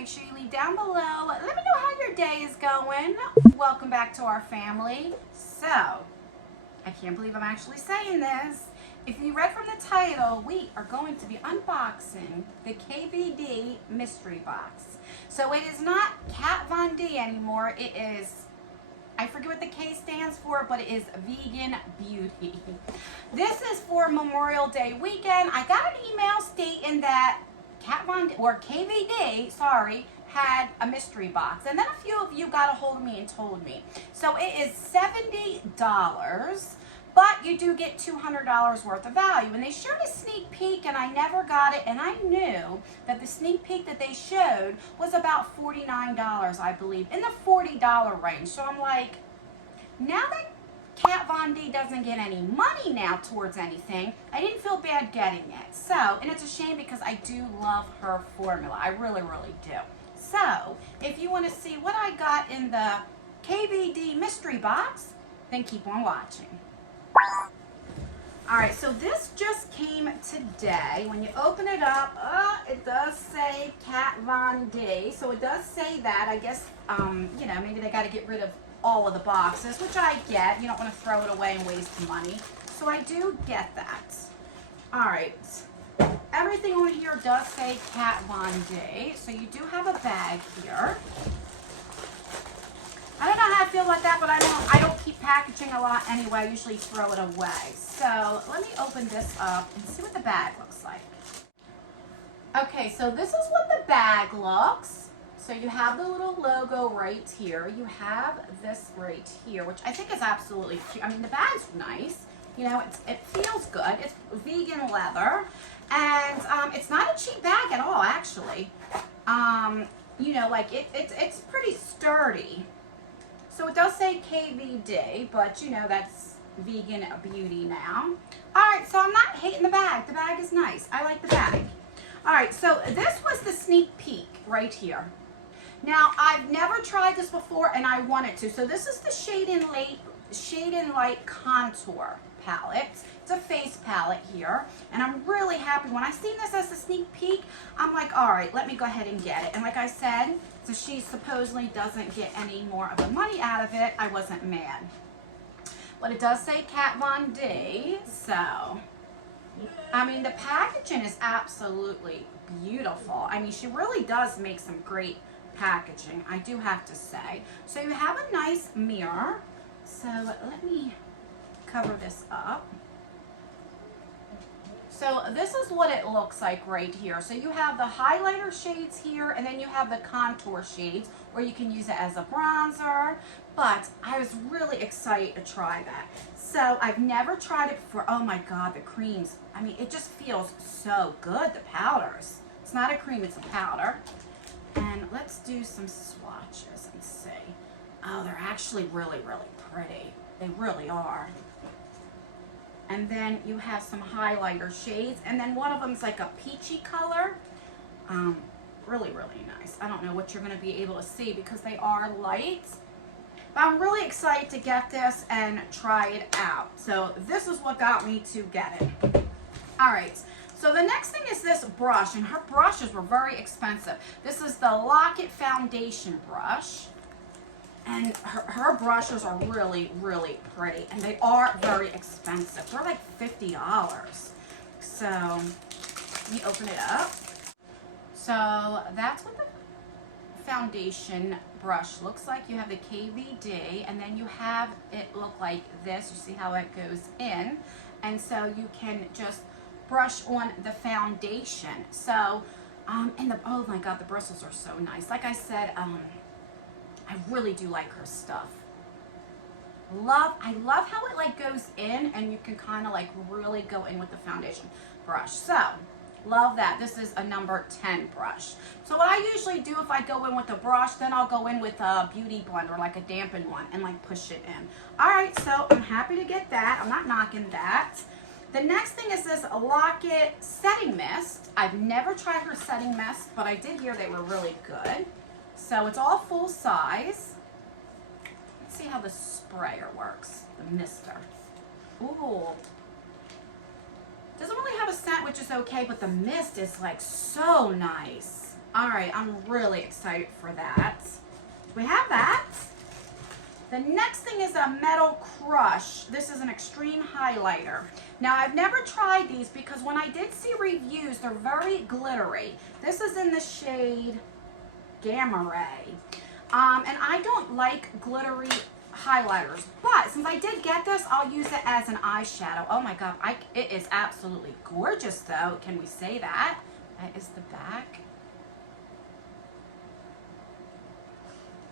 make sure you leave down below. Let me know how your day is going. Welcome back to our family. So, I can't believe I'm actually saying this. If you read from the title, we are going to be unboxing the KVD mystery box. So it is not Kat Von D anymore. It is, I forget what the K stands for, but it is Vegan Beauty. This is for Memorial Day weekend. I got an email stating that Kat Von D, or KVD, sorry, had a mystery box. And then a few of you got a hold of me and told me. So it is $70. But you do get $200 worth of value. And they showed a sneak peek and I never got it. And I knew that the sneak peek that they showed was about $49, I believe, in the $40 range. So I'm like, now that Kat Von D doesn't get any money now towards anything, I didn't feel bad getting it. So, and it's a shame because I do love her formula. I really, really do. So, if you want to see what I got in the KVD mystery box, then keep on watching. Alright, so this just came today. When you open it up, it does say Kat Von D. So it does say that. I guess, you know, maybe they got to get rid of all of the boxes, which I get. You don't want to throw it away and waste money. So I do get that. Alright, everything on here does say Kat Von D. So you do have a bag here. I don't know how I feel about that, but I don't keep packaging a lot anyway. I usually throw it away. So let me open this up and see what the bag looks like. Okay, so this is what the bag looks. So you have the little logo right here. You have this right here, which I think is absolutely cute. I mean, the bag's nice. You know, it feels good. It's vegan leather. And it's not a cheap bag at all, actually. You know, like it's pretty sturdy. So it does say KVD, but you know that's Vegan Beauty now. Alright, so I'm not hating the bag. The bag is nice. I like the bag. Alright, so this was the sneak peek right here. Now, I've never tried this before and I wanted to. So this is the Shade and Light Contour palette. It's a face palette here. And I'm really happy. When I seen this as a sneak peek, I'm like, alright, let me go ahead and get it. And like I said, so she supposedly doesn't get any more of the money out of it. I wasn't mad. But it does say Kat Von D. So, I mean, the packaging is absolutely beautiful. I mean, she really does make some great packaging, I do have to say. So you have a nice mirror. So let me cover this up. So this is what it looks like right here. So you have the highlighter shades here, and then you have the contour shades, or you can use it as a bronzer. But I was really excited to try that. So I've never tried it before. Oh my God, the creams. I mean, it just feels so good, the powders. It's not a cream, it's a powder. And let's do some swatches and see. Oh, they're actually really, really pretty. They really are. And then you have some highlighter shades. And then one of them is like a peachy color. Really, really nice. I don't know what you're going to be able to see because they are light. But I'm really excited to get this and try it out. So this is what got me to get it. Alright. So the next thing is this brush. And her brushes were very expensive. This is the Lock-It Foundation brush. And her brushes are really, really pretty. And they are very expensive. They're like $50. So, let me open it up. So, that's what the foundation brush looks like. You have the KVD. And then you have it look like this. You see how it goes in. And so, you can just brush on the foundation. So, oh my God, the bristles are so nice. Like I said, I really do like her stuff. I love how it like goes in and you can kind of like really go in with the foundation brush. So, love that. This is a number 10 brush. So what I usually do if I go in with a brush, then I'll go in with a beauty blender, like a dampened one, and like push it in. Alright, so I'm happy to get that. I'm not knocking that. The next thing is this Lock-It Setting Mist. I've never tried her setting mist, but I did hear they were really good. So it's all full size. Let's see how the sprayer works, the mister. Ooh. Doesn't really have a scent, which is okay, but the mist is like so nice. All right, I'm really excited for that. We have that. The next thing is a Metal Crush. This is an extreme highlighter. Now, I've never tried these because when I did see reviews, they're very glittery. This is in the shade Gamma Ray. And I don't like glittery highlighters, but since I did get this, I'll use it as an eyeshadow. Oh my God, it is absolutely gorgeous though. Can we say that? That is the back.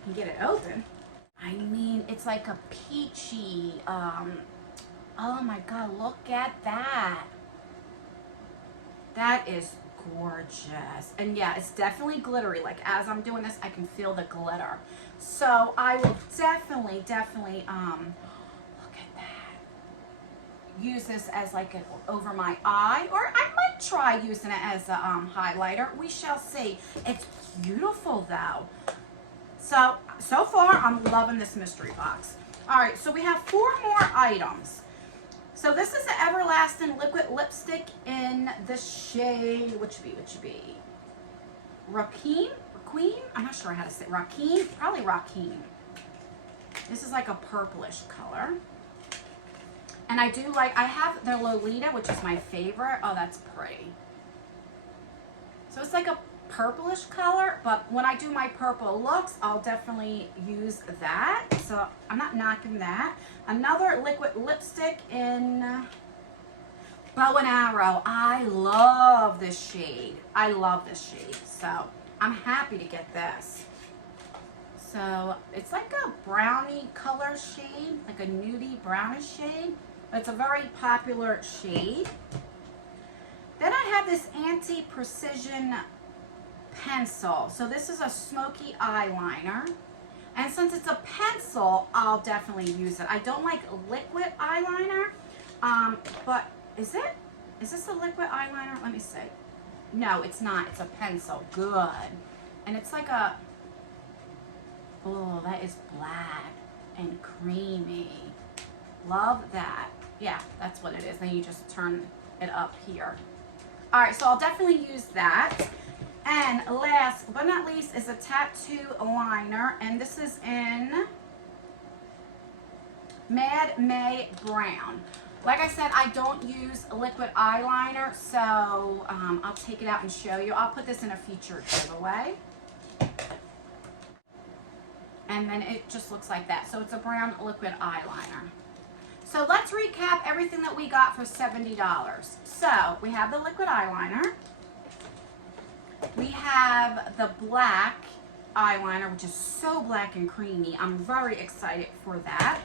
I can get it open. I mean, it's like a peachy, oh my God, look at that. That is gorgeous. And yeah, it's definitely glittery. Like as I'm doing this, I can feel the glitter. So I will definitely, look at that. Use this as like over my eye, or I might try using it as a highlighter. We shall see. It's beautiful though. So far, I'm loving this mystery box. All right, so we have 4 more items. So this is the Everlasting Liquid Lipstick in the shade, which should be? Rankin? I'm not sure how to say it. Rankin? Probably Rankin. This is like a purplish color. And I do like, I have the Lolita, which is my favorite. Oh, that's pretty. So it's like a purplish color, but when I do my purple looks, I'll definitely use that. So I'm not knocking that. Another liquid lipstick in Bow and Arrow. I love this shade. So I'm happy to get this. So it's like a brownie color shade, like a nudie brownish shade. It's a very popular shade. Then I have this Anti-Precision pencil. So this is a smoky eyeliner. And since it's a pencil, I'll definitely use it. I don't like liquid eyeliner, but is this a liquid eyeliner? Let me see. No, it's not. It's a pencil. Good. And it's like a, oh, that is black and creamy. Love that. Yeah, that's what it is. Then you just turn it up here. All right, so I'll definitely use that. And last but not least is a tattoo liner, and this is in Mad May Brown. Like I said, I don't use liquid eyeliner, so I'll take it out and show you. I'll put this in a featured giveaway. And then it just looks like that. So it's a brown liquid eyeliner. So let's recap everything that we got for $70. So we have the liquid eyeliner. We have the black eyeliner, which is so black and creamy. I'm very excited for that.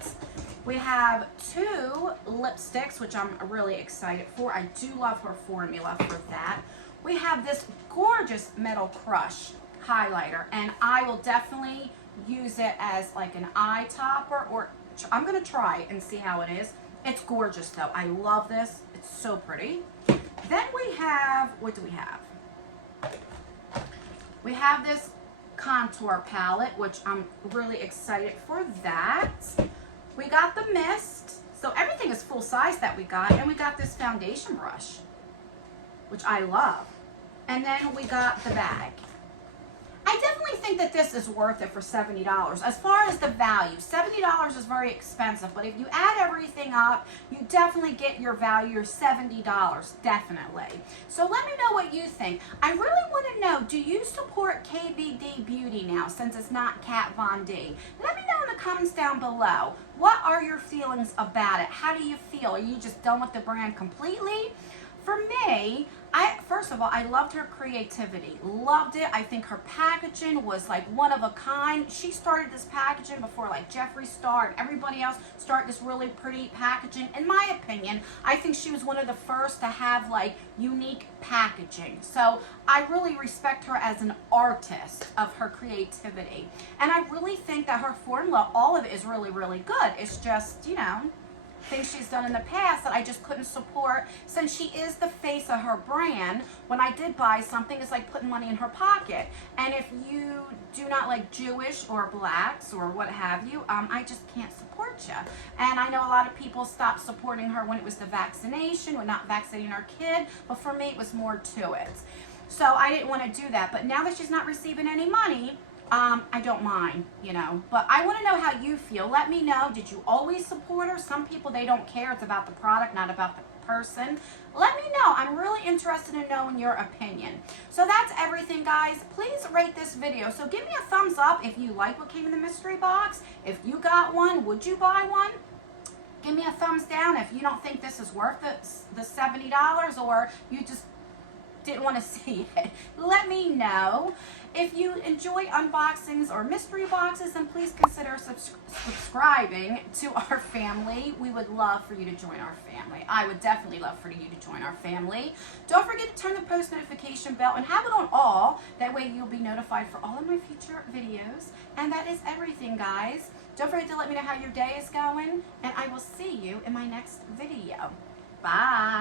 We have 2 lipsticks, which I'm really excited for. I do love her formula for that. We have this gorgeous Metal Crush highlighter, and I will definitely use it as like an eye topper, or I'm going to try it and see how it is. It's gorgeous though. I love this. It's so pretty. Then we have, what do we have? We have this contour palette, which I'm really excited for that. We got the mist. So everything is full size that we got. And we got this foundation brush, which I love. And then we got the bag. I definitely think that this is worth it for $70. As far as the value, $70 is very expensive, but if you add everything up, you definitely get your value, your $70, definitely. So let me know what you think. I really want to know, do you support KVD Beauty now, since it's not Kat Von D? Let me know in the comments down below. What are your feelings about it? How do you feel? Are you just done with the brand completely? For me, first of all, I loved her creativity. Loved it. I think her packaging was like one of a kind. She started this packaging before like Jeffree Star and everybody else started this really pretty packaging. In my opinion, I think she was one of the first to have like unique packaging. So I really respect her as an artist of her creativity. And I really think that her formula, all of it is really, really good. It's just, you know, things she's done in the past that I just couldn't support, since she is the face of her brand. When I did buy something, it's like putting money in her pocket. And if you do not like Jewish or blacks or what have you, I just can't support you. And I know a lot of people stopped supporting her when it was the vaccination, when not vaccinating our kid, but for me it was more to it. So I didn't want to do that. But now that she's not receiving any money, I don't mind, you know. But I want to know how you feel. Let me know. Did you always support her? Some people, they don't care. It's about the product, not about the person. Let me know. I'm really interested in knowing your opinion. So that's everything, guys. Please rate this video. So give me a thumbs up if you like what came in the mystery box. If you got one, would you buy one? Give me a thumbs down if you don't think this is worth the $70, or you just didn't want to see it. Let me know. If you enjoy unboxings or mystery boxes, then please consider subscribing to our family. We would love for you to join our family. I would definitely love for you to join our family. Don't forget to turn the post notification bell and have it on all. That way you'll be notified for all of my future videos. And that is everything, guys. Don't forget to let me know how your day is going, and I will see you in my next video. Bye.